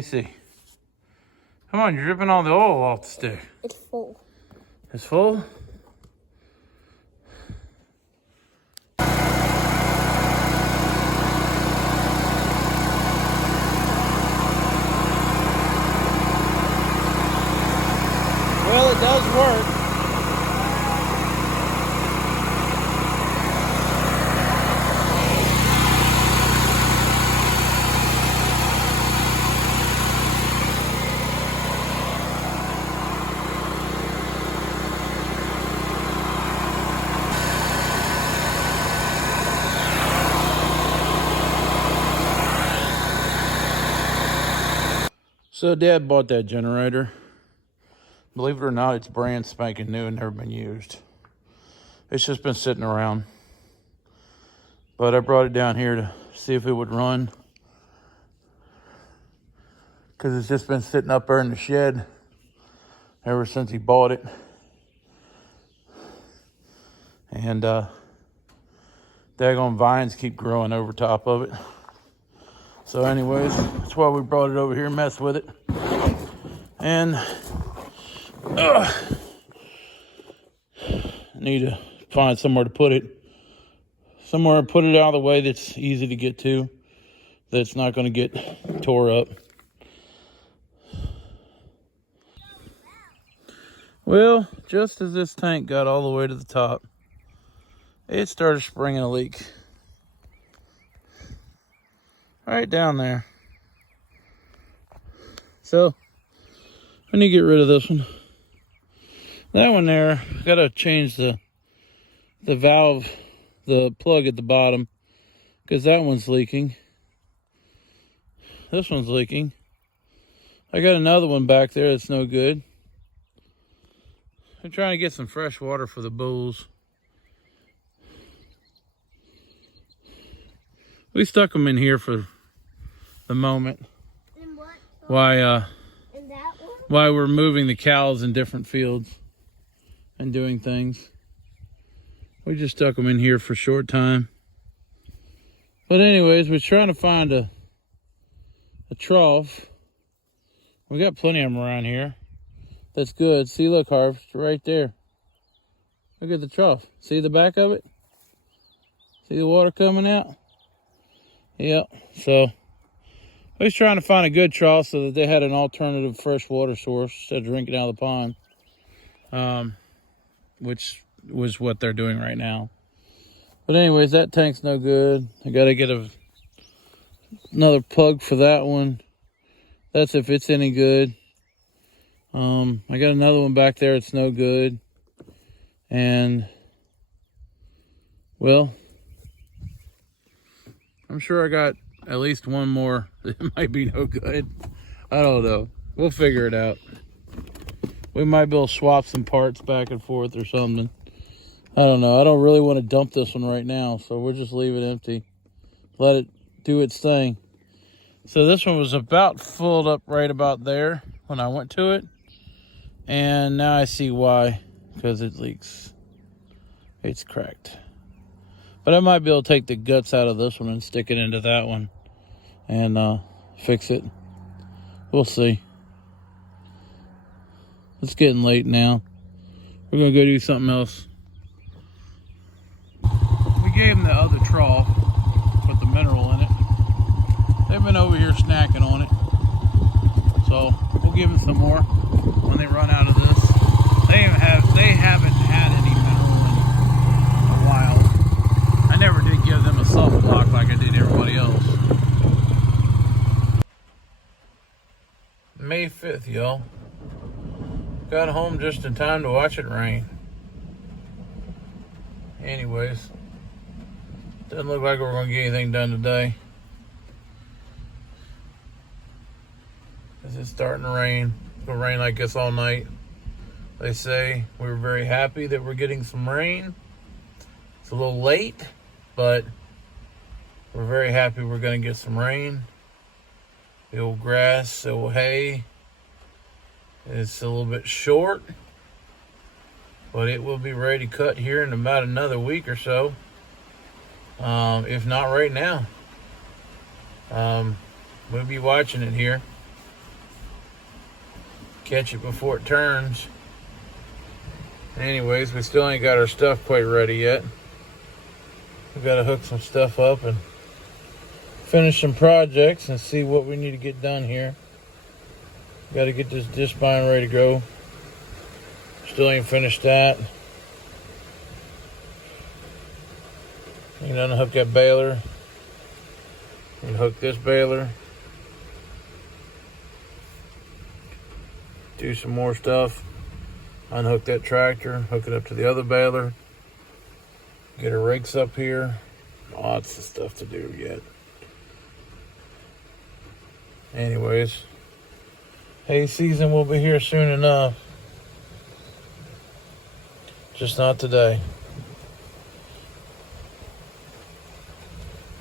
me see. Come on, you're dripping all the oil off the stick. It's full. It's full? Well, it does work. So Dad bought that generator. Believe it or not, it's brand spanking new and never been used. It's just been sitting around. But I brought it down here to see if it would run. Because it's just been sitting up there in the shed ever since he bought it. And daggone vines keep growing over top of it. So anyways, that's why we brought it over here and messed with it. And I need to find somewhere to put it. Somewhere to put it out of the way that's easy to get to. That's not going to get tore up. Well, just as this tank got all the way to the top, it started springing a leak. Right down there. So, I need to get rid of this one. That one there, gotta change the valve, the plug at the bottom, because that one's leaking. This one's leaking. I got another one back there that's no good. I'm trying to get some fresh water for the bulls. We stuck them in here for the moment. In what? Why In that one? Why we're moving the cows in different fields and doing things. We just stuck them in here for a short time. But anyways, we're trying to find a trough. We got plenty of them around here. That's good. See, look, Harv, it's right there. Look at the trough. See the back of it? See the water coming out? Yep. So I was trying to find a good trough so that they had an alternative fresh water source instead of drinking out of the pond, which was what they're doing right now. But anyways, that tank's no good. I got to get another plug for that one. That's if it's any good. I got another one back there. It's no good. And, well, I'm sure I got at least one more that might be no good. I don't know. We'll figure it out. We might be able to swap some parts back and forth or something. I don't know. I don't really want to dump this one right now, so we'll just leave it empty. Let it do its thing. So this one was about filled up right about there when I went to it. And now I see why. Because it leaks. It's cracked. But I might be able to take the guts out of this one and stick it into that one. And fix it. We'll see. It's getting late now. We're going to go do something else. We gave them the other trough with the mineral in it. They've been over here snacking on it. So we'll give them some more when they run out of this. They haven't had any mineral in a while. I never did give them a soft block like I did everybody else. May 5th, y'all. Got home just in time to watch it rain. Anyways, doesn't look like we're going to get anything done today. It's starting to rain. It's going to rain like this all night. They say we're very happy that we're getting some rain. It's a little late, but we're very happy we're going to get some rain. The old grass, the old hay, it's a little bit short, but it will be ready to cut here in about another week or so. If not right now. We'll be watching it here. catch it before it turns. Anyways, we still ain't got our stuff quite ready yet. We gotta hook some stuff up and finish some projects and see what we need to get done here. Gotta get this disc spine ready to go. Still ain't finished that. You can unhook that baler. You can hook this baler. Do some more stuff. Unhook that tractor, hook it up to the other baler. Get our rakes up here. Lots of stuff to do yet. Anyways, hay season will be here soon enough. Just not today.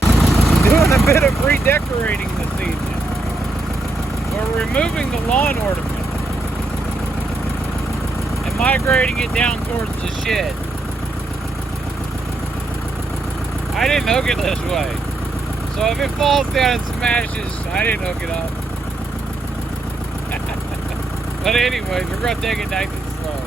Doing a bit of redecorating this evening. We're removing the lawn ornament and migrating it down towards the shed. I didn't hook it this way. So if it falls down and smashes, I didn't hook it up. But anyways, we're going to take it nice and slow.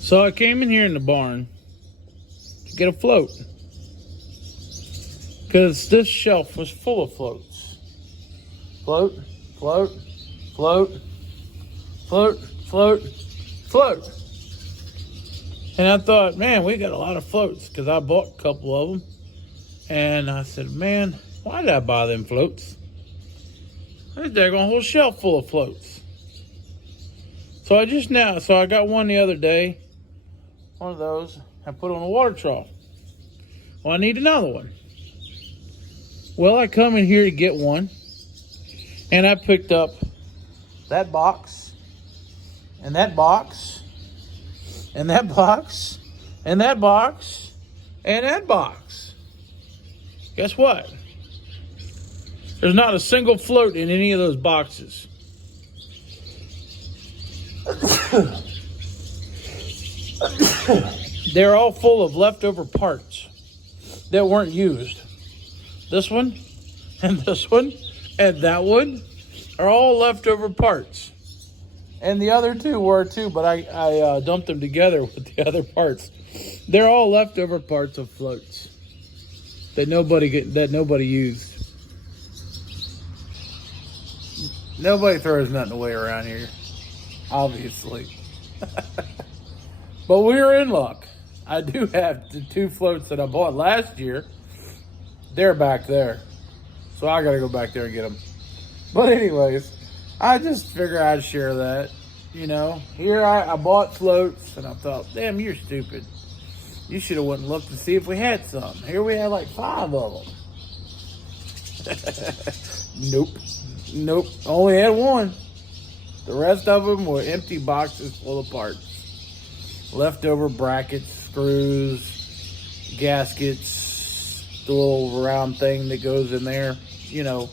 So I came in here in the barn to get a float, because this shelf was full of floats. Float, float, float, float, float, float. And I thought, man, we got a lot of floats, because I bought a couple of them. And I said, man, why did I buy them floats? There's a daggone whole shelf full of floats. So I got one the other day. One of those, I put on a water trough. Well, I need another one. Well, I come in here to get one, and I picked up that box, and that box, and that box, and that box, and that box. Guess what? There's not a single float in any of those boxes. They're all full of leftover parts that weren't used. This one, and this one, and that one are all leftover parts. And the other two were too, but I dumped them together with the other parts. They're all leftover parts of floats that nobody used. Nobody throws nothing away around here, obviously. But we're in luck. I do have the 2 floats that I bought last year. They're back there. So I gotta go back there and get them. But anyways, I just figured I'd share that. You know, here I bought floats and I thought, damn, you're stupid. You should have went and looked to see if we had some. Here we had like 5 of them. Nope. Only had 1. The rest of them were empty boxes full of parts. Leftover brackets, screws, gaskets, the little round thing that goes in there, you know,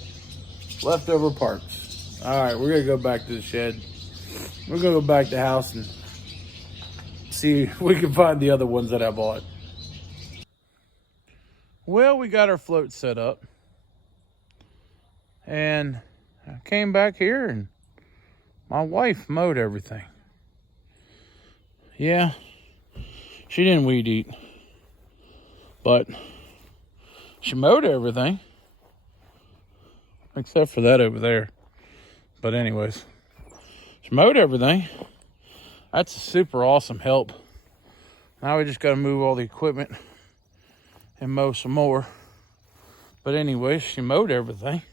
leftover parts. All right, we're gonna go back to the shed. We're gonna go back to the house and see if we can find the other ones that I bought. Well, we got our float set up, and I came back here and my wife mowed everything. Yeah, she didn't weed eat, but she mowed everything, except for that over there. But anyways, she mowed everything. That's a super awesome help. Now we just got to move all the equipment and mow some more. But anyways, she mowed everything.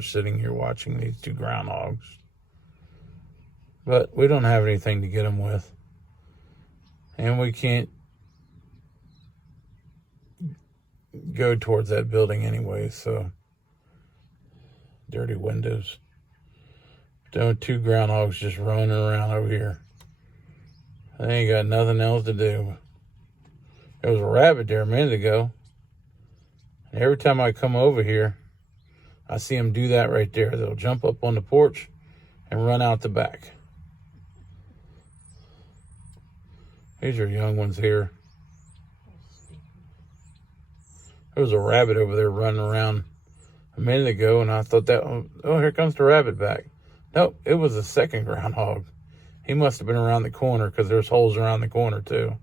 are sitting here watching these two groundhogs. But we don't have anything to get them with. And we can't go towards that building anyway, so dirty windows. Two groundhogs just running around over here. They ain't got nothing else to do. There was a rabbit there a minute ago. And every time I come over here, I see them do that right there. They'll jump up on the porch and run out the back. These are young ones here. There was a rabbit over there running around a minute ago, and I thought that, oh, here comes the rabbit back. Nope, it was a second groundhog. He must have been around the corner because there's holes around the corner too.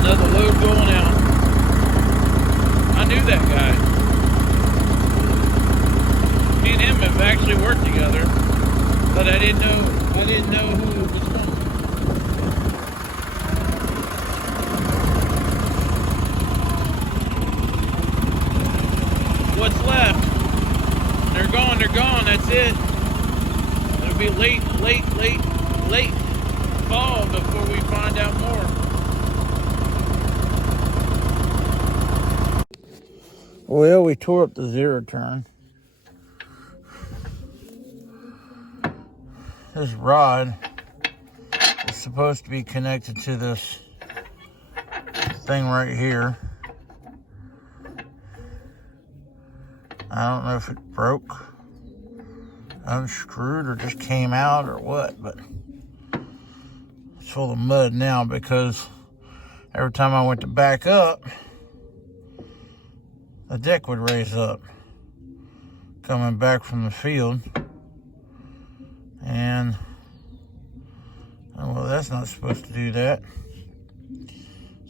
Another load going out. I knew that guy. Me and him have actually worked together, but I didn't know who it was from. What's left? They're gone, that's it. It'll be late fall before we find out more. Well, we tore up the zero turn. This rod is supposed to be connected to this thing right here. I don't know if it broke, unscrewed, or just came out or what, but it's full of mud now because every time I went to back up, the deck would raise up coming back from the field. And, well, that's not supposed to do that.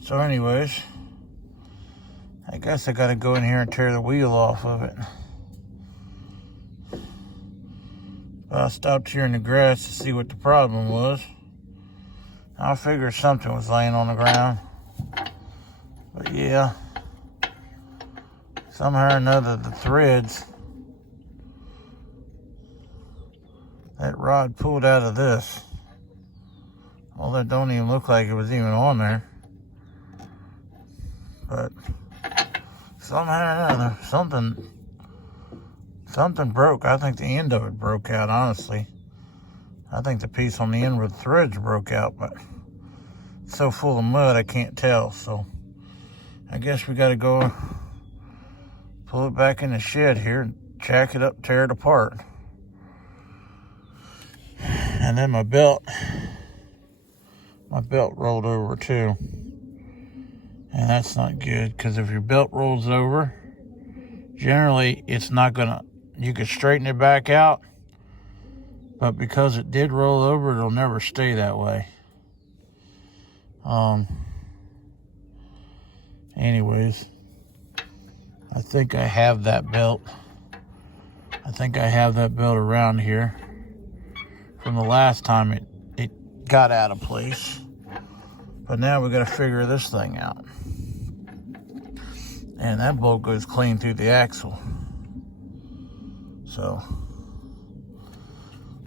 So anyways, I guess I gotta go in here and tear the wheel off of it. But I stopped here in the grass to see what the problem was. I figured something was laying on the ground. But yeah, somehow or another the threads that rod pulled out of this. Well, that don't even look like it was even on there. But somehow or another, something broke. I think the end of it broke out, honestly. I think the piece on the end where the threads broke out, but it's so full of mud I can't tell. So I guess we gotta go pull it back in the shed here and jack it up, tear it apart. And then my belt rolled over too. And that's not good, because if your belt rolls over, generally it's not gonna, you could straighten it back out, but because it did roll over, it'll never stay that way. Anyways, I think I have that belt. I think I have that belt around here from the last time it got out of place. But now we gotta figure this thing out. And that bolt goes clean through the axle. So,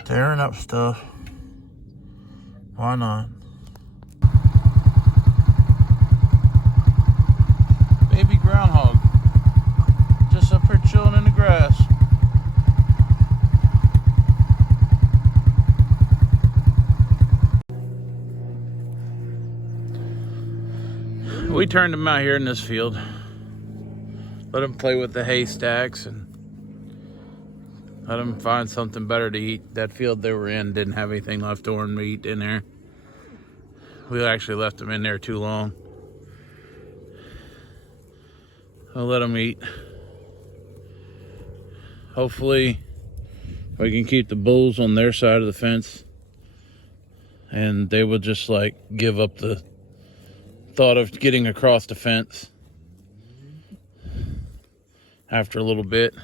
tearing up stuff, why not? Baby groundhog, just up here chilling in the grass. We turned him out here in this field. Let him play with the haystacks and let him find something better to eat. That field they were in didn't have anything left for him to eat in there. We actually left him in there too long. I'll let him eat. Hopefully we can keep the bulls on their side of the fence and they will just like give up the thought of getting across the fence after a little bit.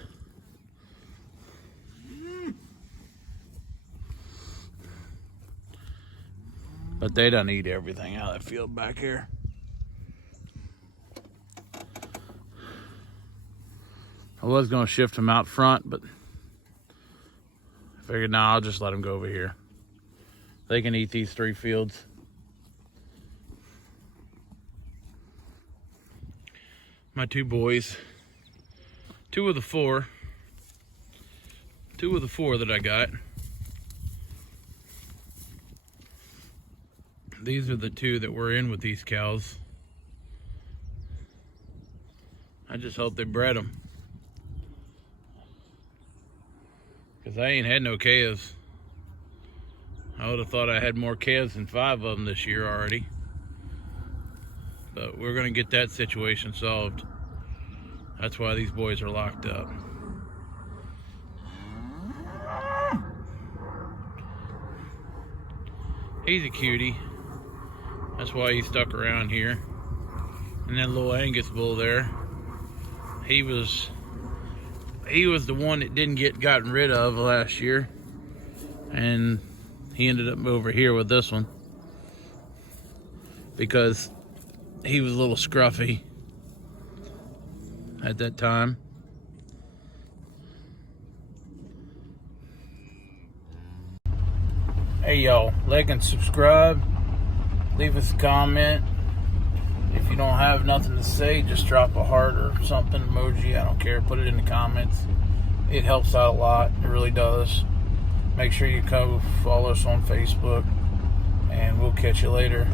But they done eat everything out of that field back here. I was going to shift them out front, but I figured, nah, I'll just let them go over here. They can eat these 3 fields. My 2 boys. 2 of the 4. 2 of the 4 that I got. These are the 2 that were in with these cows. I just hope they bred them. Because I ain't had no calves. I would have thought I had more calves than 5 of them this year already. But we're going to get that situation solved. That's why these boys are locked up. He's a cutie. That's why he's stuck around here. And that little Angus bull there, he was the one that didn't get gotten rid of last year. And he ended up over here with this one because he was a little scruffy at that time. Hey y'all, like and subscribe. Leave us a comment. If you don't have nothing to say, just drop a heart or something, emoji, I don't care. Put it in the comments. It helps out a lot. It really does. Make sure you come follow us on Facebook. And we'll catch you later.